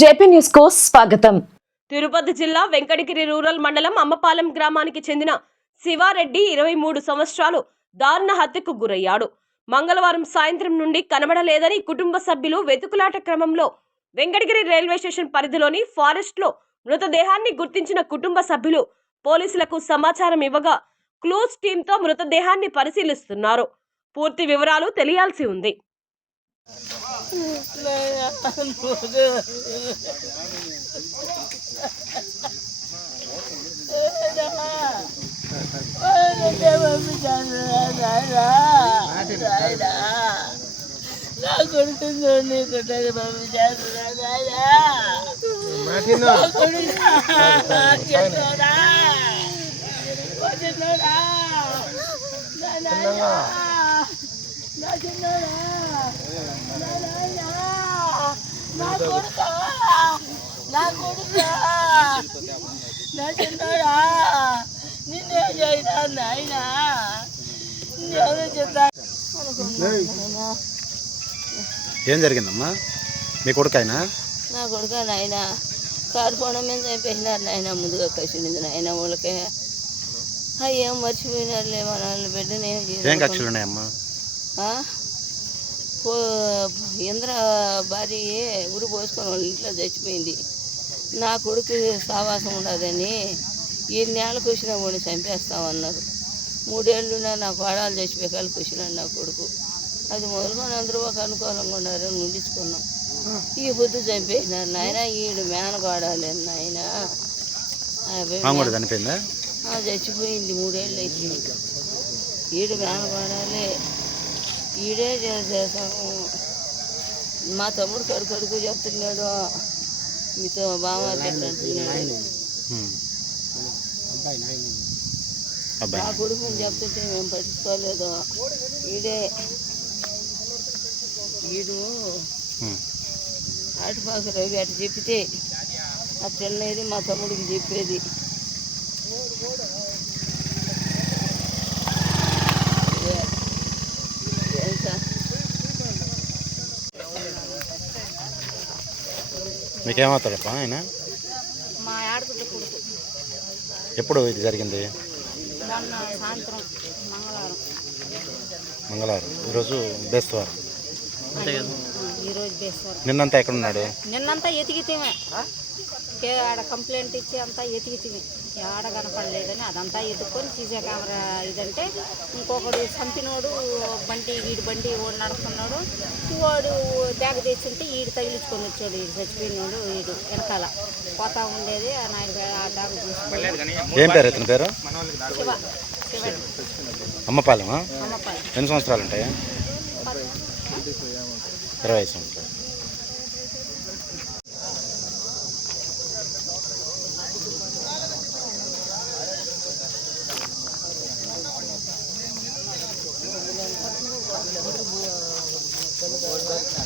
JP న్యూస్కు స్వాగతం. తిరుపతి జిల్లా వెంకటగిరి రూరల్ మండలం అమ్మపాలెం గ్రామానికి చెందిన శివారెడ్డి ఇరవై మూడు సంవత్సరాలు దారుణ హత్యకు గురయ్యాడు. మంగళవారం సాయంత్రం నుండి కనబడలేదని కుటుంబ సభ్యులు వెతుకులాట క్రమంలో వెంకటగిరి రైల్వే స్టేషన్ పరిధిలోని ఫారెస్ట్లో మృతదేహాన్ని గుర్తించిన కుటుంబ సభ్యులు పోలీసులకు సమాచారం ఇవ్వగా క్లూజ్ టీంతో మృతదేహాన్ని పరిశీలిస్తున్నారు. పూర్తి వివరాలు తెలియాల్సి ఉంది. నా కొడుకుందో నీ కొట్టని పంపించాను నా చిన్నోడా నా నాయనా నా కొడుకా నా కొడుకా నా చిన్నోడా నిన్నే చేయినా నాయనా ఎవరు చెప్తా ఏం జరిగిందమ్మా? మీ కొడుకైనా? నా కొడుకు నాయన. కారు పోవడం మీద చంపేసినారు నాయన. ముందుగా కసిడింది నాయన వాళ్ళకి. అయ్యో మర్చిపోయినారులే మన వాళ్ళ బిడ్డని ఏం ఉన్నాయమ్మా? ఇంద్ర భార్య ఉరి పోసుకొని వాళ్ళ ఇంట్లో చచ్చిపోయింది. నా కొడుకు సావాసం ఉండదని ఈ నేలకు వచ్చినా వాడిని చంపేస్తామన్నారు. మూడేళ్ళు నా కోడలు చచ్చిపోయాక వచ్చినాడు నా కొడుకు. అది మొదలుకొని అందరూ ఒక అనుకూలంగా ఉన్నారని ఉండించుకున్నాం ఈ పొద్దు చంపేసినారు నాయన ఈడు మేన కోడాలి నాయన. చచ్చిపోయింది మూడేళ్ళు అవుతుంది ఈడు మేన కోడాలి. ఈడే చేసేసాము. మా తమ్ముడు కడుకు కడుకు చెప్తున్నాడు మీతో బాగా అంటున్నాడు. అబ్బాయి కొడుకుని చెప్తుంటే మేము పట్టించుకోలేదు. ఈడే ఈడు. ఆటిపాక రవి అటు చెప్పితే ఆ తిన్నది మా తమ్ముడికి చెప్పేది ఏ- ఏం సార్ మీకేమవుతాడప్పా ఆయన? మా ఆడపిల్ల కొడుకు. ఎప్పుడు ఇది జరిగింది? మొన్న సాయంత్రం మంగళవారం. మంగళవారం. ఈరోజు బేస్తవారం. ఈరోజు నిన్నంతా ఎక్కడున్నాడు? నిన్నంతా ఎతికితేమే. ఆడ కంప్లైంట్ ఇచ్చి అంతా ఎతికితేమే. ఆడ కనపడలేదని అదంతా ఎత్తుక్కొని సీసీ కెమెరా ఇదంటే ఇంకొకడు చంపినోడు బండి వీడి బండి వాడు నడుపుకున్నాడు. వాడు బ్యాగ్ తెచ్చుంటే ఈడు తగిలించుకొని వచ్చాడు ఈడు చచ్చిపోయినోడు వీడు వెనకాల. పోతా ఉండేది ఆ నాయన ఆ బ్యాగ్ చూసుకొని ఏం పేరు ఇతని పేరు? శివ అమ్మపాలి. ఎన్ని సంవత్సరాలు ఉంటాయి? ఇరవై సంవత్సరాలు. like that.